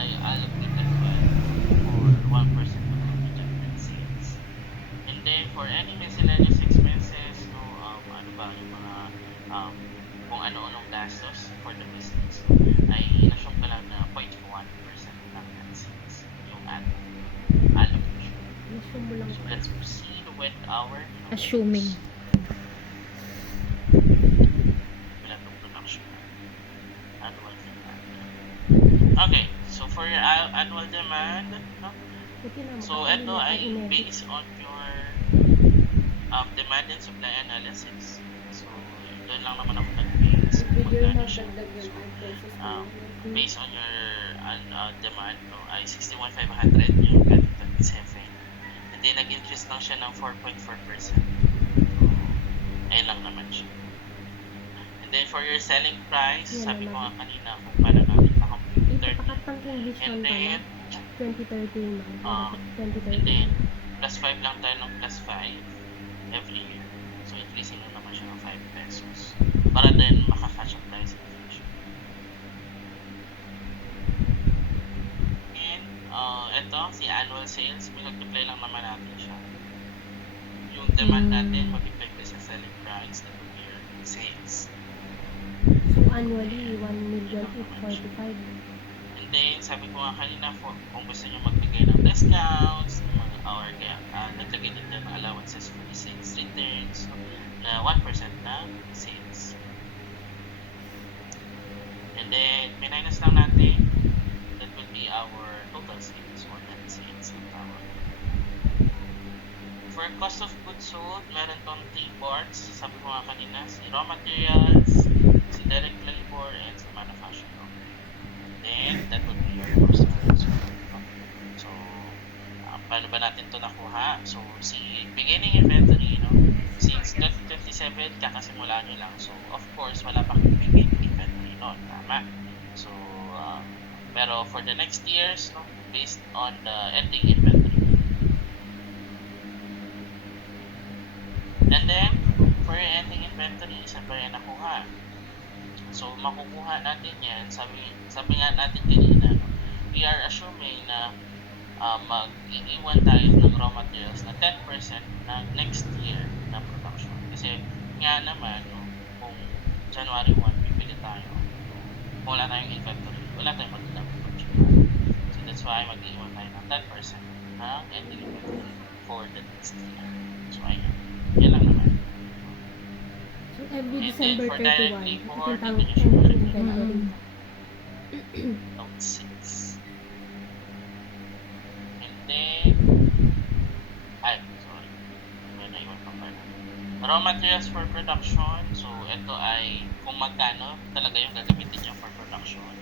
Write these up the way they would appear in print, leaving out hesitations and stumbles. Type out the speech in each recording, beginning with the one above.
ay allocated well for 1% of the projected sales. And then for any miscellaneous expenses, no, ano ba yung mga kung ano-anong gastos for the business, no, ay in-assume ka lang na 0.1% ng net sales yung allocation. Assume mo lang. So let's proceed with our Assuming. wala itong production. Annual demand. Okay, so for your annual demand, no? So ito ay based on your demand and supply analysis. So doon lang naman ako nag-base kung magkano siya. So, based on your demand, no, ay 61,500 yung 2027. And then nag-increase lang siya ng 4.4%. So, ayun lang naman siya. And then for your selling price, sabi ko nga kanina kung paano natin pa-compute 30. And then 2013 and then plus 5 lang tayo ng plus 5 every year. So increasing lang naman siya ng 5 pesos para din makakatch up tayo sa inflation. And ito, si annual sales, multiply lang naman natin siya. Yung demand natin, multiply sa selling price, that would be your sales. So annually, 1,845,000. And then, sabi ko nga kanina, kung gusto nyo magbigay ng discounts, or kaya naglagay din ng allowances for the sales returns, so, na 1% ng sales. And then, minus lang natin, that will be our total sales or net sales ang tawag. For cost of goods sold, meron tong 3 parts. Sabi ko nga kanina, si raw materials, si direct labor, and si manufacturing. Then, that would be your cost of goods sold. So, paano ba natin ito nakuha? So, si beginning inventory, no? Since 2027, kakasimula nyo lang. So, of course, wala pa kang beginning inventory noon. Tama. So, pero for the next years, no, based on the ending inventory. And then, for your ending inventory, saan ba yan nakuha? So, makukuha natin yan. Sabi nga natin kanina, no, we are assuming na mag-iiwan tayo ng raw materials na 10% ng next year na production. Kasi nga naman, no, kung January 1, bibili tayo. Kung wala tayong inventory, wala tayong magandang production. So that's why mag-iiwan tayo ng 10% ng ending inventory for the next year. So ayun. Yan lang naman. So every And December then for 31, direct ito labor, yung tawag dito nyo siya inventory. note 6. And then, sorry. May naiwan pa pala. Raw materials for production. So, ito ay kung magkano talaga yung gagamitin niya for production.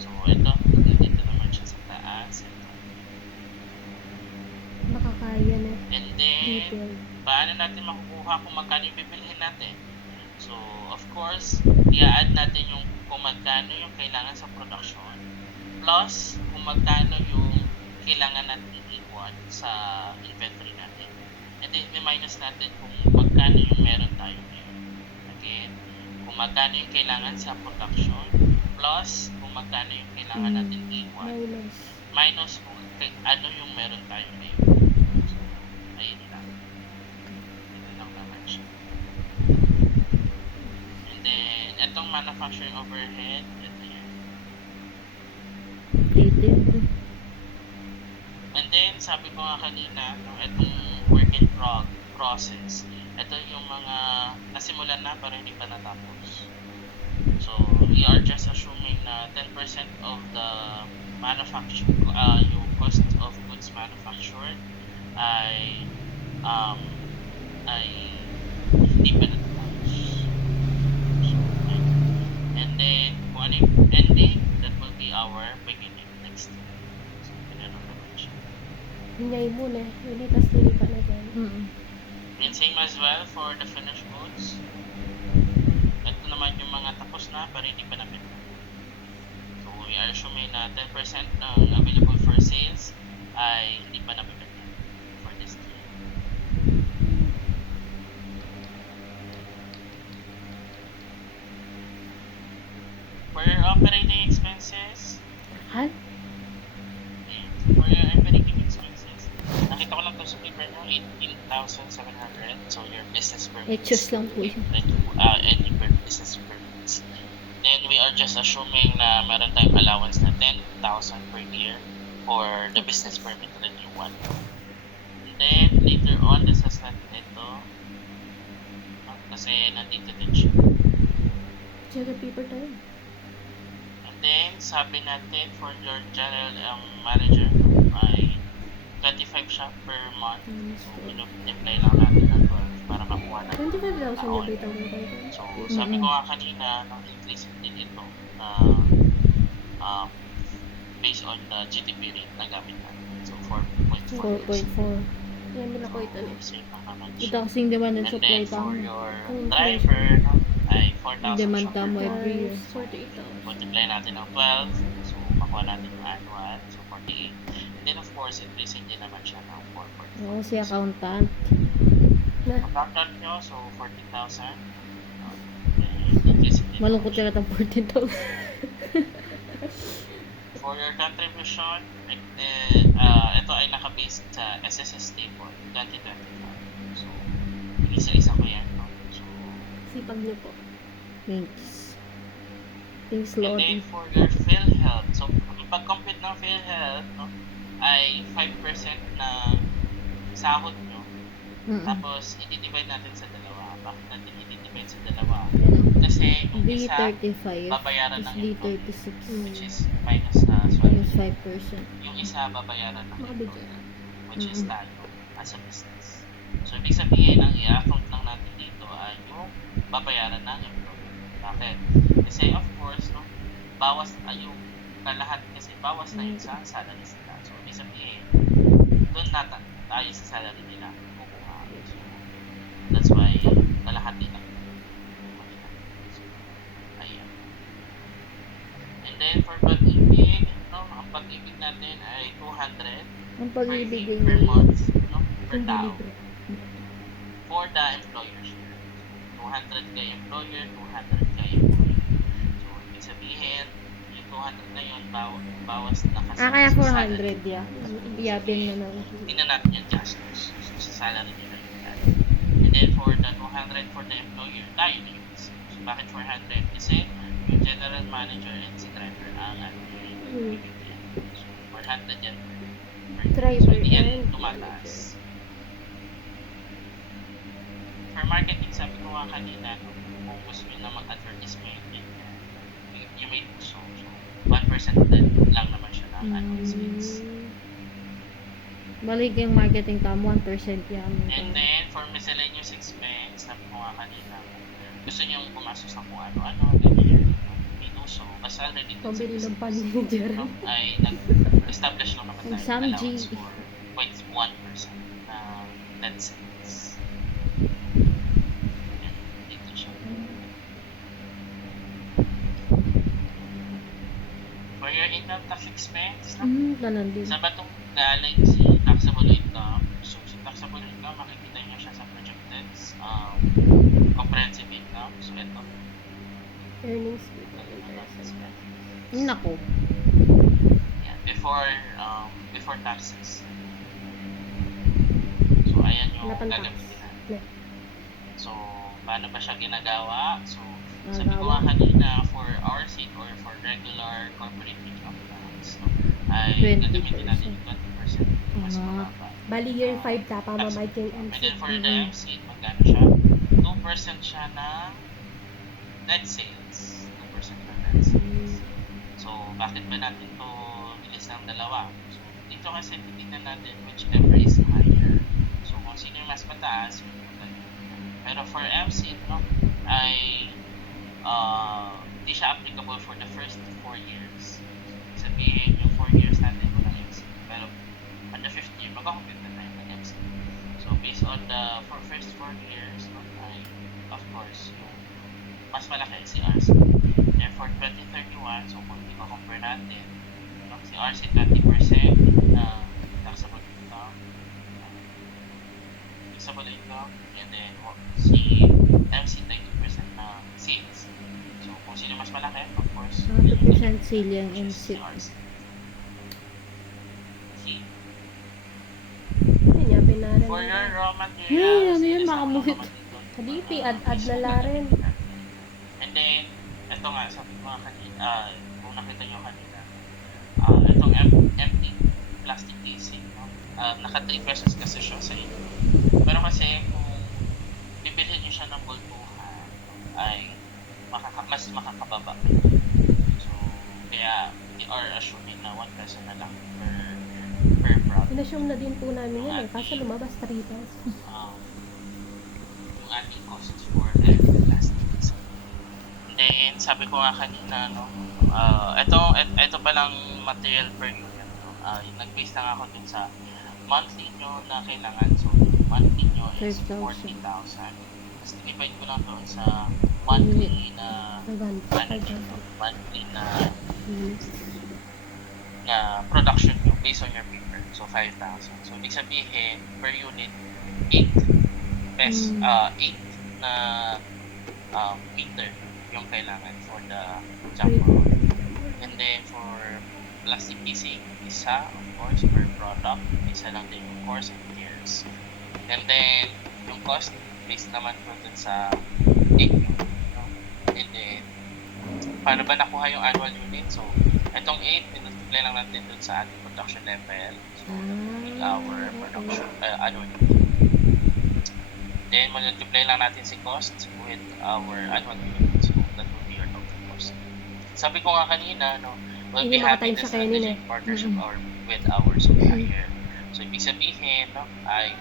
So, ito. Dito naman siya sa taas. Ito. Makakaya na. And then, Detail. paano natin makukuha kung magkano yung bibilhin natin? So, of course, i-add natin yung kung magkano yung kailangan sa production plus kung magkano yung kailangan natin iwan sa inventory natin. And then, i-minus natin kung magkano yung meron tayo ngayon. Again, kung magkano yung kailangan sa production plus kung magkano yung kailangan natin iwan minus kung ano yung meron tayo ngayon. So, ayun lang. Ito lang naman siya. And then, itong manufacturing overhead, ito yan. Dated. And then, sabi ko nga kanina, no, itong work in process, ito yung mga nasimulan na pero hindi pa natapos. So, we are just assuming na 10% of the yung cost of goods manufactured ay hindi pa natapos. So, and then, kung ano yung ending, that will be our beginning next year. So, ganyan ang naman siya. Hinyay muna. Lilipas-lilipat na dyan. And same as well for the finished goods. Ito naman yung mga tapos na pero hindi pa nabenta. So we are assuming na 10% ng available for sales ay hindi pa nabenta for this year. For your operating expenses, choose lang po yun. Any business permits. Then we are just assuming na meron tayong allowance na 10,000 per year for the business permit na new one. And then later on, nasas natin ito. Kasi nandito din siya. Check paper tayo. And then, sabi natin for your general manager ay 25 siya per month. So, multiply lang natin ng 12 para makuha natin. 25,000 na bita mo tayo. So, sabi ko nga kanina, increase din ito based on the GDP rate na gamit natin. So, 4.4. 4.4. Yan, bila ko ito eh. Same lang naman Ito siya. kasing demand and And supply then, pa. for your driver, ay 4,000 Demand siya per tamo month. every year. 48,000. Multiply natin ng 12. So, makuha natin yung annual. So, 48. And then, of course, increasing din naman siya ng 4.4. Oo, si accountant. Accountant nyo, so 40,000. Increasing din. Malungkot ka ng 14,000. For your contribution, ito ay nakabase sa SSS table 2025. So, isa-isa ko yan. No? So, Sipag niyo po. Thanks. Thanks, and Lord. then for your PhilHealth, so pag-compute ng PhilHealth, no, ay 5% na sahod nyo. Tapos, i-divide natin sa dalawa. Bakit natin i-divide sa dalawa? Kasi yung isa, D35 babayaran is ng employer, D36. which is minus na Minus sweldo. 5%. Yung isa, babayaran ng Makabidyo. employer, which is tayo as a business. So, ibig sabihin, ang i-account lang natin dito ay yung babayaran ng employer. Bakit? Kasi, of course, no, bawas yung kalahat kasi bawas na yun sa salaries nila. So, ibig sabihin, doon tayo sa salary nila kukuha. So, that's why, kalahati lang. So, ayan. And then, for pag-ibig, no, ang pag-ibig natin ay 200 Ang per pag-ibig per ay month, no, per Hindi tao. libre. For the employer share. 200 kay employer, 200 kay employee. So, ibig sabihin, yung 200 na yun, bawas na kasi kaya sa 400 ya. Iyabin na lang. hindi na natin yung gastos. So, sa salary nila yun. And then, for the 200 for the employer, tayo na yun. So, bakit 400? Kasi, yung general manager and si driver ang bibigyan. So, 400 yan per Driver so, hindi yan and tumataas. For marketing, sabi ko nga kanina, no, kung gusto nyo na mag-advertisement, you may do so. So, 1% lang naman siya ng annual sales. Balik yung marketing tam, 1% yan. And then, for miscellaneous expense, sabi ko nga kanina, gusto nyo pumasok sa kung ano-ano, ganyan, may do so. Basta already dun sa Pambili ng business, manager. no, ay nag-establish lang naman tayo ng Samji. allowance for 0.1% na net sales. Yan, dito siya. For your income tax expense, no, Tanan din. saan ba itong galing si taxable income? So, si taxable income, makikita nyo siya sa projected comprehensive income. So, ito. Earnings. Nako. Yan, before taxes. So, ayan yung Wala pang tax. gagamitin natin. Yeah. So, paano ba siya ginagawa? So, sabi ko Ginagawa. nga kanina, for our seat or for regular corporate income tax, no, ay 20%. gagamitin natin yung 20%. Mas Ah. mababa. Bali year 5 ka pa Tax. mamay yung And MC. then for the MC, magkano siya? 2% siya ng net sales. 2% ng net sales. So, bakit ba natin to bilis ng dalawa? So, dito kasi titignan natin whichever is higher. So, kung sino yung mas mataas, yun yung ganun. Pero for MC, no, ay hindi siya applicable for the first 4 years. Sabihin, yung 4 years natin walang MC. Pero, on the 5th year, magkakompute na tayo ng MC. So, based on the first 4 years, no, ay, of course, yung mas malaki si RC. And for 2031, so kung i-compare natin, no, si RC 20% na taxable income, and then si MC 90% na sales. So, kung sino mas malaki, of course, 100% sale yung which is si MC. RC. See? Yan, pinara For nila. your raw materials, Hey, ano yan, ilis lang makamukit. naman dito. Halipi, add na la rin. And then, ito nga, sa mga kanina, kung nakita nyo kanina, itong empty plastic casing, no? Naka 3 pesos kasi siya sa inyo. Pero kasi, kung bibilhin nyo siya ng bultuhan, ay mas makakababa. So, kaya, we are assuming na 1 peso na lang per product. Inassume na din po namin yun kaso lumabas 3 pesos. Yung ating cost for empty plastics. And then, sabi ko nga kanina, no, ito palang material per unit. No? Nag-base lang ako dun sa monthly nyo na kailangan. So, monthly nyo is 5,000. 40,000. Tapos, divide ko lang doon sa monthly na monthly na production nyo based on your paper. So, 5,000. So, ibig sabihin, per unit, 8 na meter yung kailangan for the jump roll. And then, for plastic casing, isa, of course, per product. Isa lang din yung course and years. And then, yung cost, based naman po dun sa 8 nyo. No? And then, paano ba nakuha yung annual unit? So, itong 8, pinutulay lang natin dun sa ating production level. So, our production, annual unit. Then, multiply lang natin si cost with our annual unit. So, that will be your total cost. Sabi ko nga kanina, no, we'll be having a strategic partnership with our supplier. So, ibig sabihin, no, ay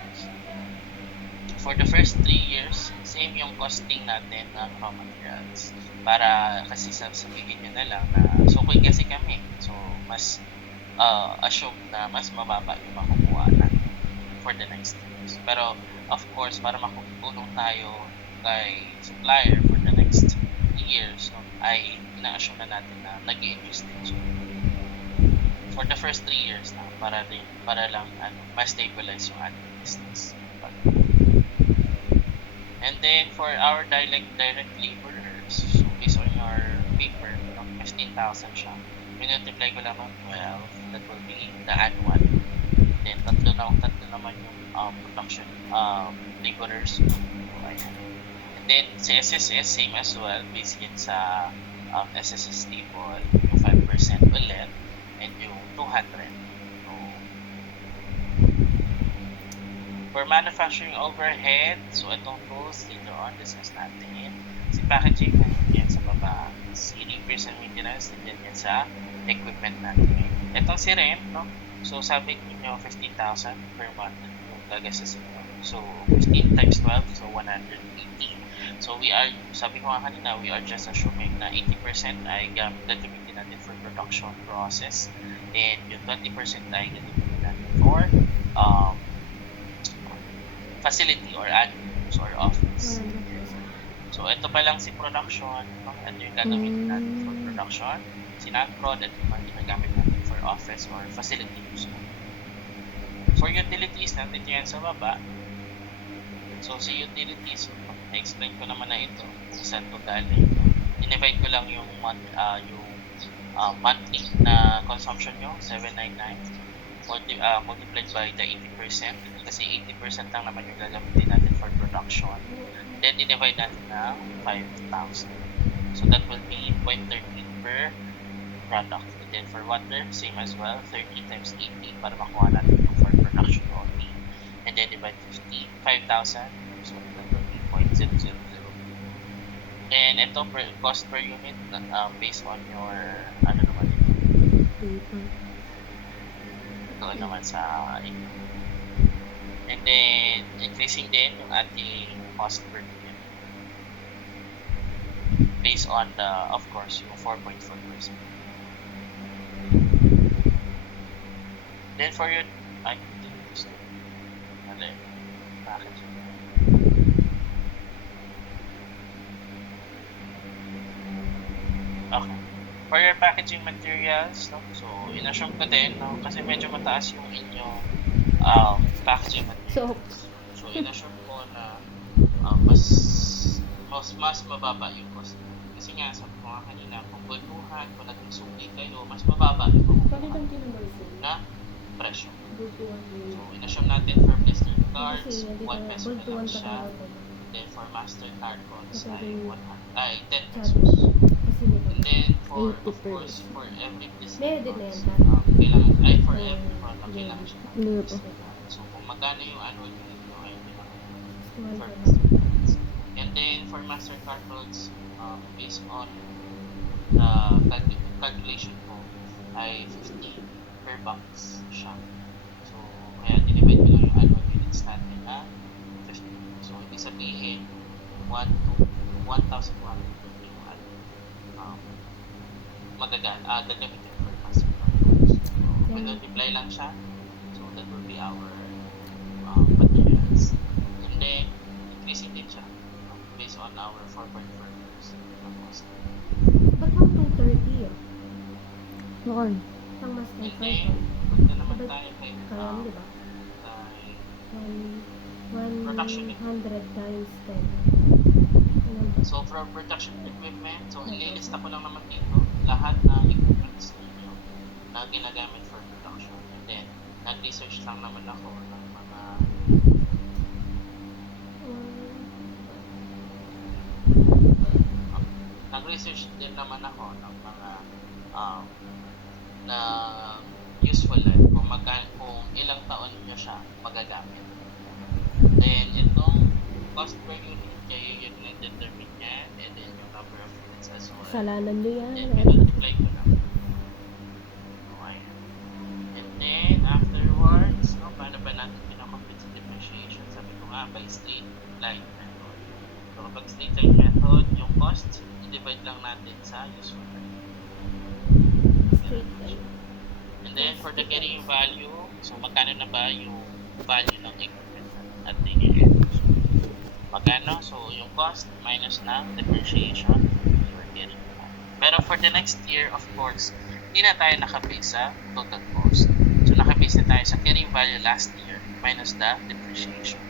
for the first 3 years, same yung costing natin ng raw materials. Para kasi sabihin nyo na lang na sukoy kasi kami. So, mas assume na mas mababa yung makukuha natin for the next years. Pero, of course, para makutulong tayo kay supplier for the next years, no, ay ina-assume na natin na nag-i-invest din siya. For the first 3 years na, para lang mas stabilize yung ating business. And then, for our direct laborers, so based on your paper, 15,000 siya. Multiply ko lang ng 12, that will be the annual. Then, tatlo naman yung production laborers. So, ayan. And then, si SSS, same as well, based yun sa SSS table, yung 5% ulit, and yung 200. For manufacturing overhead, so itong tools later on, discuss natin. Si packaging, yan sa baba. Si repairs and maintenance, and yan sa equipment natin. Itong si REM, no? So sabi niyo 15,000 per month yung gagastos nyo. So 15 times 12, so 180. So sabi ko nga kanina, we are just assuming na 80% ay gagamitin natin for production process. And yung 20% ay gagamitin natin for facility or admin or office. So, ito pa lang si production. Ano yung gagamitin natin for production? Si non-prod, ito naman ginagamit natin for office or facility use. For utilities, nandito yan sa baba. So, si utilities, na-explain ko naman na ito kung saan ito galing. Dinivide ko lang yung monthly na consumption nyo, 799. Multiplied by the 80% kasi 80% lang naman yung gagamitin natin for production. Then, i-divide natin ng 5,000. So, that will be 0.13 per product. And then, for water, same as well, 30 times 80 para makuha natin yung for production only. And then, divide 5,000. So, that will be 0.000. And ito, cost per unit based on your, ano naman yun? Ito naman sa inyo. And then, increasing din yung ating cost per unit. Based on the, of course, yung 4.4%. Then for your, hindi gusto. Ano yun? Bakit yun? Okay. For your packaging materials, no? So, in-assume ko din, no? Kasi medyo mataas yung inyong packaging materials. So, in-assume ko na mas mababa yung cost. Kasi nga, sabi ko nga kanina, kung bultuhan, kung naging suki kayo, mas mababa yung na presyo. So, in-assume natin for blister cards, 1 peso na lang siya. then for MasterCard codes Okay. ay 10 Sabi. pesos. Kasi nito. And then for, 80 of per course, for every business Meron din na codes, yan, pa. kailangan, ay for Oh, every product, yeah. kailangan siya Hindi po. So, kung magkano yung annual unit nyo, ay hindi naman One for per box. MasterCards. And then for MasterCard codes, based on the calculation ko, ay 50 per box siya. So, kaya dinivide ko lang yung annual units natin na 50. So, ibig sabihin, 1 to 1,100 yung gagamitin for MasterCard codes. So, multiply lang siya. So, that will be our materials. And then, increasing din siya based on our 4.4 years na cost. Ba't lang 230 ah? Noon. Ang mas And na then, punta naman tayo kay Kaya mo, di ba? Production 100 times 10. Ano ba? So, for production equipment, so ililista ko lang naman dito lahat na equipments ninyo na ginagamit for production. And then, nag-research lang naman ako ng mga nag-research din naman ako ng mga na useful kung ilang taon nyo siya magagamit. Then, itong cost per unit, kayo yung determine yan, and then yung number of units as well. Kasalanan nyo yan. And then, multiply ko na. Okay. And then, afterwards, paano ba natin pinakompute sa depreciation? Sabi ko nga, by straight line method. So, kapag straight line method, yung cost, i-divide lang natin sa useful life. Straight line. And then, for the carrying value, so magkano na ba yung value ng equipment at i-end? Magkano? So, yung cost minus na depreciation for carrying value. Pero for the next year, of course, hindi na tayo nakabase sa total cost. So, nakabase na tayo sa carrying value last year minus the depreciation.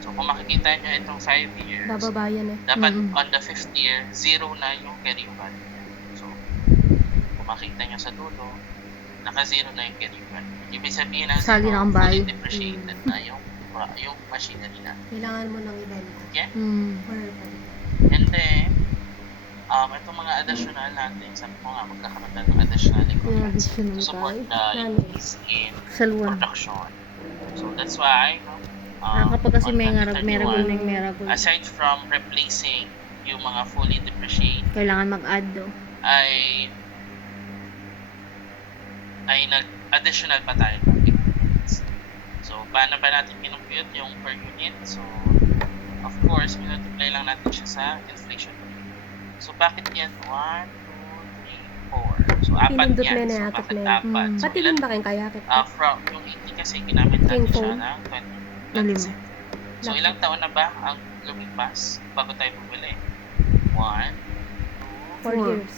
So, kung makikita nyo itong 5 years, Bababayan eh. dapat on the 5th year, 0 na yung carrying value. So, kung makita nyo sa dulo, naka-0 na yung carrying value. Ibig sabihin na Sali na ang fully value. depreciated na yung machinery na. Kailangan mo nang ibalik. Okay? Or And then, itong mga additional natin, sabi ko nga, magkakaroon na ng additional equipment additional to support tayo. the increase in Salwan. production. So, that's why, Kapag kasi on may 2031, miracle. aside from replacing yung mga fully depreciated, Kailangan mag-add do. ay nag-additional pa tayo ng equipments. So, paano ba natin kinumpute yung per unit? So, of course, multiply lang natin siya sa inflation rate. So, bakit yan? 1, 2, 3, 4. So, apat Pinindot yan. na So, yakap bakit na yan. apat? So, Pati din ba kayong kayakit? from yung 80 kasi ginamit natin King siya phone. ng Nalim. 20%. So, ilang taon na ba ang lumipas bago tayo bumili? 1, 2, 4 years.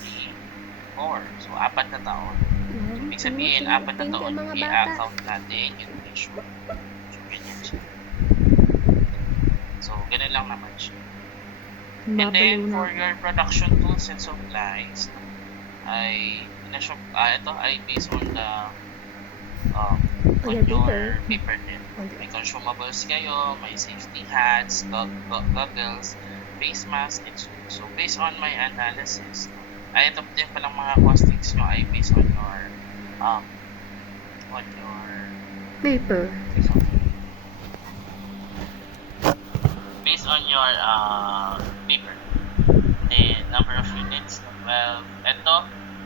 3, 4. So, apat na taon. Ibig sabihin, apat na taon i-account natin yung inflation. So, ganyan siya. So, ganun lang naman siya. And then, for your production tools and supplies, ito ay based on the on your paper din. May consumables kayo, may safety hats, goggles, face mask, and so. So, based on my analysis, ito din palang mga costings nyo ay based on your paper. Based on your paper. Then, number of units, well, ito,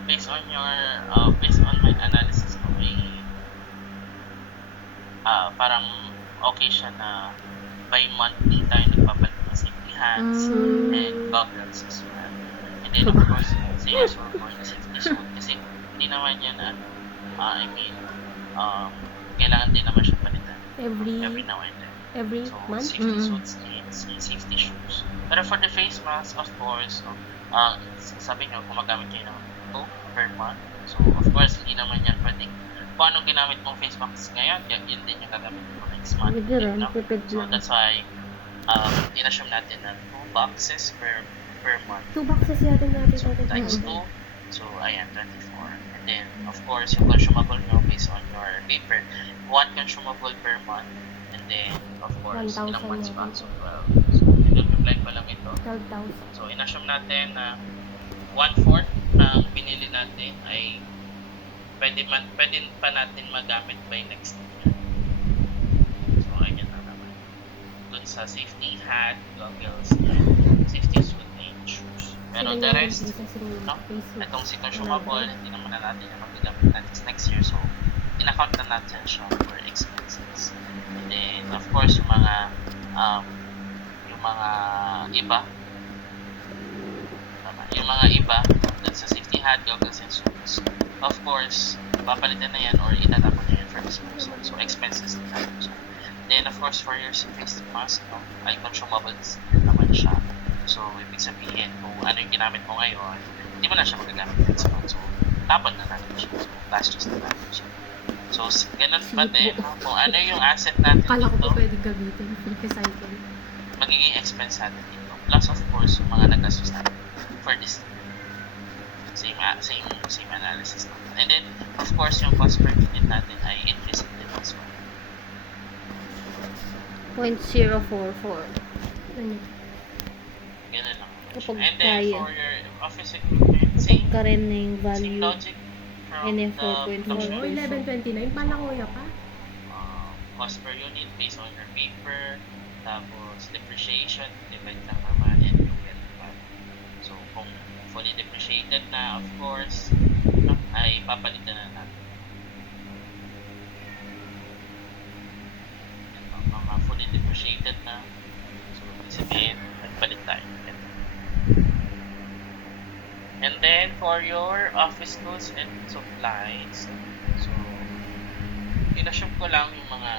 based on my analysis ko, parang okay siya na by monthly tayo nagpapalit ng safety hats and goggles as well. And then, of course, same as for the safety suit kasi hindi naman yan kailangan din naman siya palitan every now and then. Every So, month? safety suits needs safety shoes. Pero for the face mask, of course, sabi nyo, gumagamit kayo ng 2 per month. So, of course, hindi naman yan pwedeng kung anong ginamit mong face mask ngayon, yun din yung gagamit mo next month. So, that's why in-assume natin na 2 boxes per month. 2 boxes yata natin. So, times 2. So, ayan, 24. And then, of course, yung consumable nyo based on your paper, 1 consumable per month. And then, of course, 1,000 ilang months pa. natin. So, 12. So, apply pa lang ito. 12,000. So, in-assume natin na 1/4 ng binili natin ay pwede pa natin magamit by next year. So, ayan na naman. Dun sa safety hat, goggles, and safety suit and shoes. Pero the rest, no? Itong si consumable, hindi naman na natin yung magagamit natin next year. So, in-account na natin siya for expenses. And then, of course, yung mga iba, yung mga iba, dun sa safety hat, goggles, and suits, of course, papalitan na yan or itatapon na yan for disposal. So, expenses din natin siya. Then, of course, for your face mask, no, ay consumables din naman siya. So, ibig sabihin, kung ano yung ginamit mo ngayon, hindi mo na siya magagamit next month. So, tapon na natin siya. So, last use na natin siya. So, ganun pa din, no? Kung ano yung asset natin Kala ko dito, po pwede gamitin. Recycle. magiging expense natin dito. Plus, of course, yung mga nagastos natin for this same analysis natin. And then, of course, yung cost per unit natin ay increase din as well. 0.044. Ano? Ganun lang. Kapag And then, kaya. for your office equipment, same Ka rin na yung same value. logic from NF the 4.4. production. Oh, 1129. Panakuya pa. Cost per unit based on your paper, tapos depreciation, divide lang naman, and you get value. So, kung fully depreciated na, of course, no, ay papalitan na natin. Mga fully depreciated na, so, ibig sabihin, nagpalit tayo. And then, for your office goods and supplies, so, in-assume ko lang yung mga,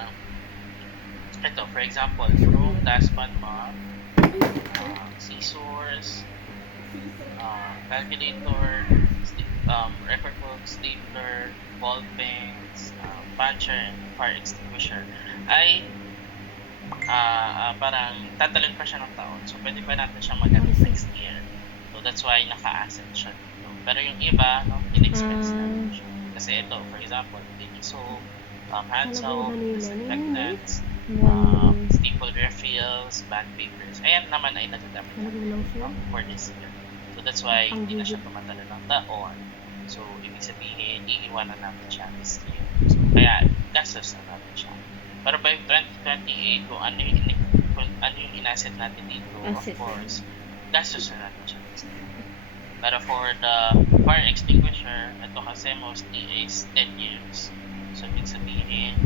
ito, for example, broom, dustpan, mop, scissors, calculator, record book, stapler, ball pens, puncher, and fire extinguisher, ay parang tatalon pa siya ng taon. So, pwede pa natin siyang magamit next year. So, that's why naka-asset siya dito. Pero yung iba, no, in-expense natin siya. Kasi ito, for example, baby soap, hand soap, disinfectants, staple refills, band papers. Ayan naman ay nagagamit natin for this year. So, that's why hindi na siya tumatalo ng taon. So, ibig sabihin, iiwanan natin siya this year. So, kaya, gastos na natin siya. Pero by 2028, kung ano yung in-asset natin dito, Asset. of course, gastos na natin siya this year. Pero for the fire extinguisher, ito kasi mostly is 10 years. So, ibig sabihin,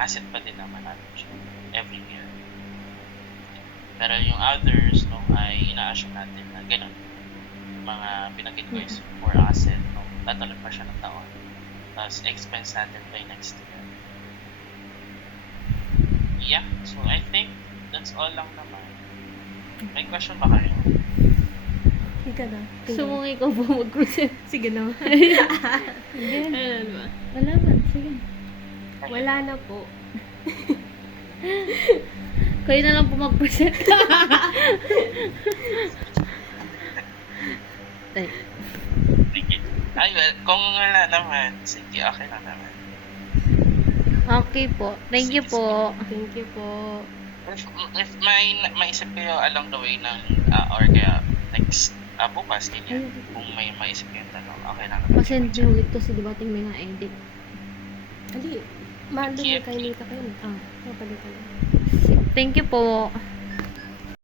asset pa din naman natin siya every year. Pero yung others, no, ay ina-assume natin na ganun. Yung mga binanggit ko is for asset, no, tatalon pa siya ng taon. Tapos, expense natin by next year. Yeah, so I think that's all lang naman. May question ba kayo? Ika na. So, kung ikaw ba mag-present? Sige na. Sige. Ano ba? Wala man. Sige. Wala na po. Kayo na lang po mag-present. Ay. Sige. Ay, well, kung wala naman, sige, okay na naman. Okay po. Thank you po. Thank you po. If may maisip kayo along the way ng or kaya next bukas ganyan, kung may maisip kayong tanong, okay lang naman. Pasend nyo ito si dibating may nga-edit. Ali, mahal Keep. din kayo nito kayo. Napalitan. Thank you po.